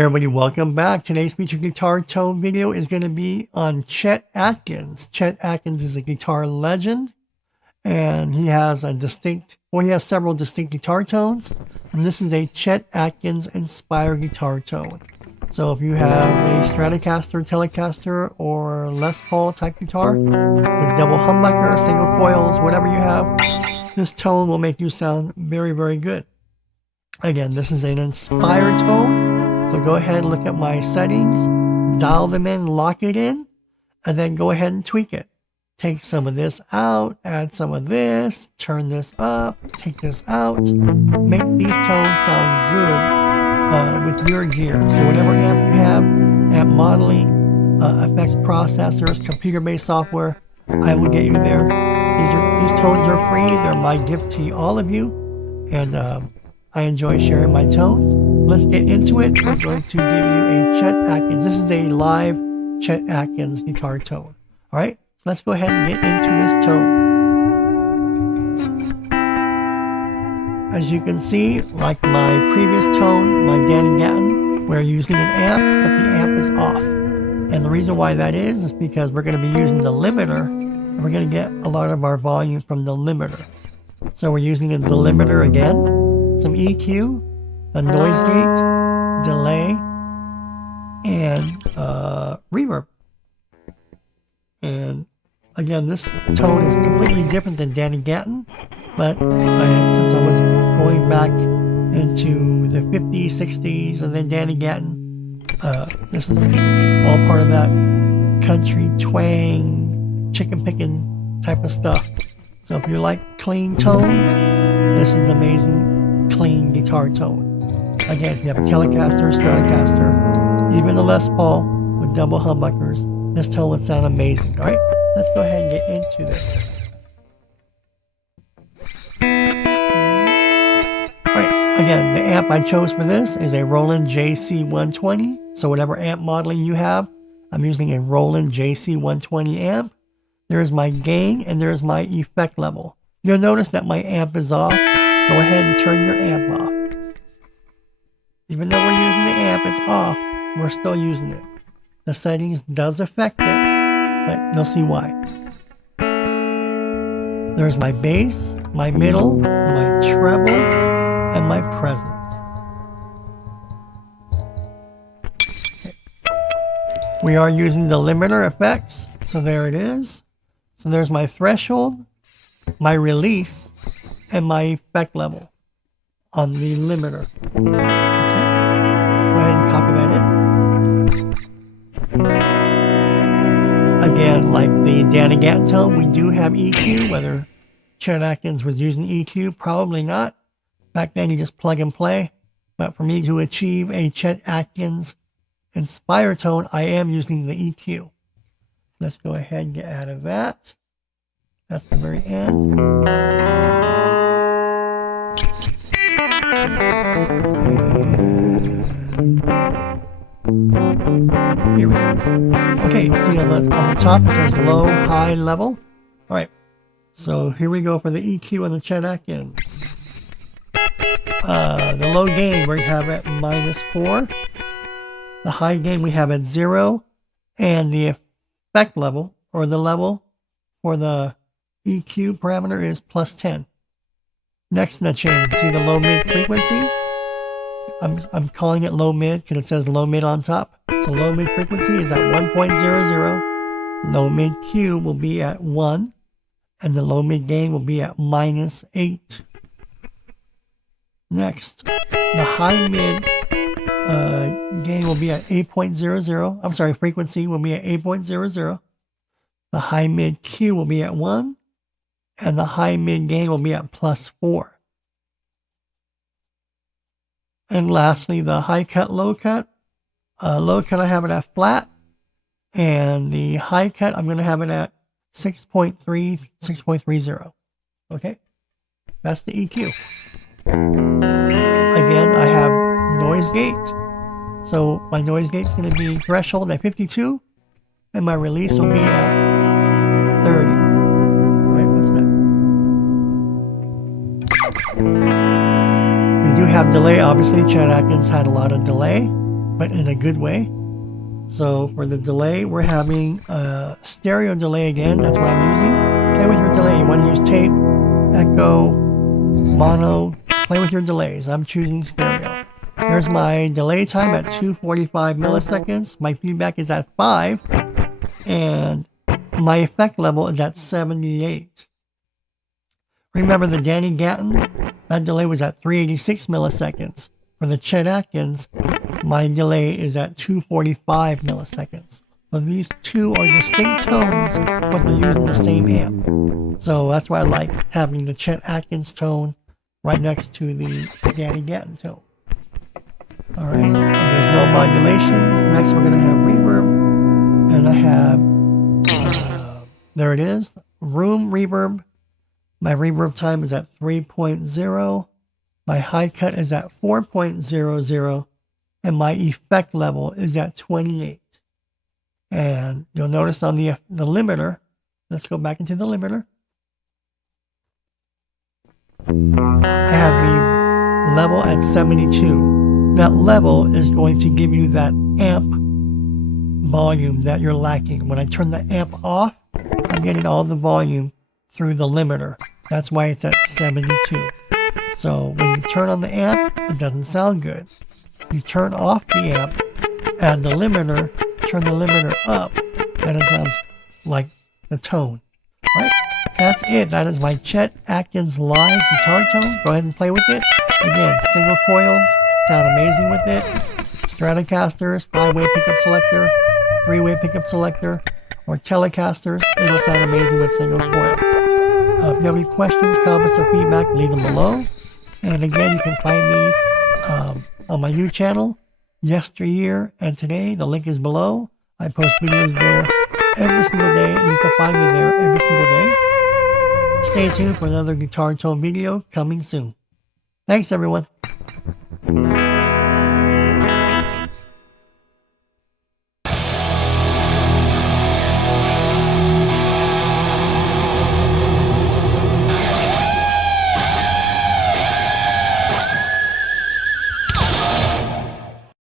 Everybody, welcome back. Today's featured guitar tone video is going to be on Chet Atkins. Chet Atkins is a guitar legend, and he has several distinct guitar tones, and this is a Chet Atkins inspired guitar tone. So if you have a Stratocaster, Telecaster, or Les Paul type guitar with double humbucker, single coils, whatever you have, this tone will make you sound very, very good. Again, this is an inspired tone. So go ahead and look at my settings, dial them in, lock it in, and then go ahead and tweak it. Take some of this out, add some of this, turn this up, take this out. Make these tones sound good with your gear. So whatever amp you have, amp modeling, effects processors, computer-based software, I will get you there. These tones are free. They're my gift to all of you. And I enjoy sharing my tones. Let's get into it. I'm going to give you a Chet Atkins. This is a live Chet Atkins guitar tone. All right, so let's go ahead and get into this tone. As you can see, like my previous tone, my Danny Gatton, we're using an amp, but the amp is off. And the reason why that is because we're going to be using the limiter, and we're going to get a lot of our volume from the limiter. So we're using the limiter again. Some EQ, a noise gate, delay, and reverb. And again, this tone is completely different than Danny Gatton, but since I was going back into the 50s, 60s, and then Danny Gatton, this is all part of that country twang, chicken picking type of stuff. So if you like clean tones, this is an amazing clean guitar tone. Again, if you have a Telecaster, Stratocaster, even a Les Paul with double humbuckers, this tone would sound amazing. All right, let's go ahead and get into this. All right, again, the amp I chose for this is a Roland JC-120. So whatever amp modeling you have, I'm using a Roland JC-120 amp. There's my gain and there's my effect level. You'll notice that my amp is off. Go ahead and turn your amp off. Even though we're using the amp, it's off. We're still using it. The settings does affect it, but you'll see why. There's my bass, my middle, my treble, and my presence. Okay. We are using the limiter effects, so there it is. So there's my threshold, my release, and my effect level on the limiter. Okay, go ahead and copy that in. Again, like the Danny Gatton tone, we do have EQ. Whether Chet Atkins was using EQ, probably not. Back then, you just plug and play. But for me to achieve a Chet Atkins inspired tone, I am using the EQ. Let's go ahead and get out of that. That's the very end. Here we go. Okay, see on the top it says low, high, level. All right, so here we go for the EQ on the Chet Atkins. The low gain we have at -4. The high gain we have at 0, and the effect level, or the level for the EQ parameter, is +10. Next in the chain, see the low mid frequency? I'm calling it low mid because it says low mid on top. So low mid frequency is at 1.00. Low mid Q will be at 1, and the low mid gain will be at -8. Next, the high mid gain will be at 8.00. I'm sorry, frequency will be at 8.00. The high mid Q will be at 1. And the high mid gain will be at +4. And lastly, the high cut, low cut. Low cut, I have it at flat. And the high cut, I'm going to have it at 6.3, 6.30. Okay? That's the EQ. Again, I have noise gate. So my noise gate is going to be threshold at 52. And my release will be at 30. Alright, what's that? We do have delay. Obviously, Chet Atkins had a lot of delay. but in a good way. So for the delay, we're having a stereo delay again. That's what I'm using. Play with your delay. You want to use tape, echo, mono. Play with your delays. I'm choosing stereo. There's my delay time at 245 milliseconds. My feedback is at 5. And my effect level is at 78. Remember the Danny Gatton? That delay was at 386 milliseconds. For the CHET Atkins, my delay is at 245 milliseconds. So these two are distinct tones, but they're using the same amp. So that's why I like having the CHET Atkins tone right next to the Danny Gatton tone. Alright, there's no modulations. Next we're going to have reverb. And I have, there it is, room reverb. My reverb time is at 3.0. My high cut is at 4.00. And my effect level is at 28. And you'll notice on the limiter, let's go back into the limiter. I have the level at 72. That level is going to give you that amp volume that you're lacking. When I turn the amp off, I'm getting all the volume through the limiter. That's why it's at 72. So when you turn on the amp, it doesn't sound good. You turn off the amp, add the limiter, turn the limiter up, then it sounds like the tone. Right? That's it. That is my CHET Atkins live guitar tone. Go ahead and play with it. Again, single coils sound amazing with it. Stratocasters, 5-way pickup selector, 3-way pickup selector, or Telecasters, it'll sound amazing with single coil. If you have any questions, comments, or feedback, leave them below. And again, you can find me on my new channel, Yesteryear, and today, the link is below. I post videos there every single day, and you can find me there every single day. Stay tuned for another guitar tone video coming soon. Thanks, everyone.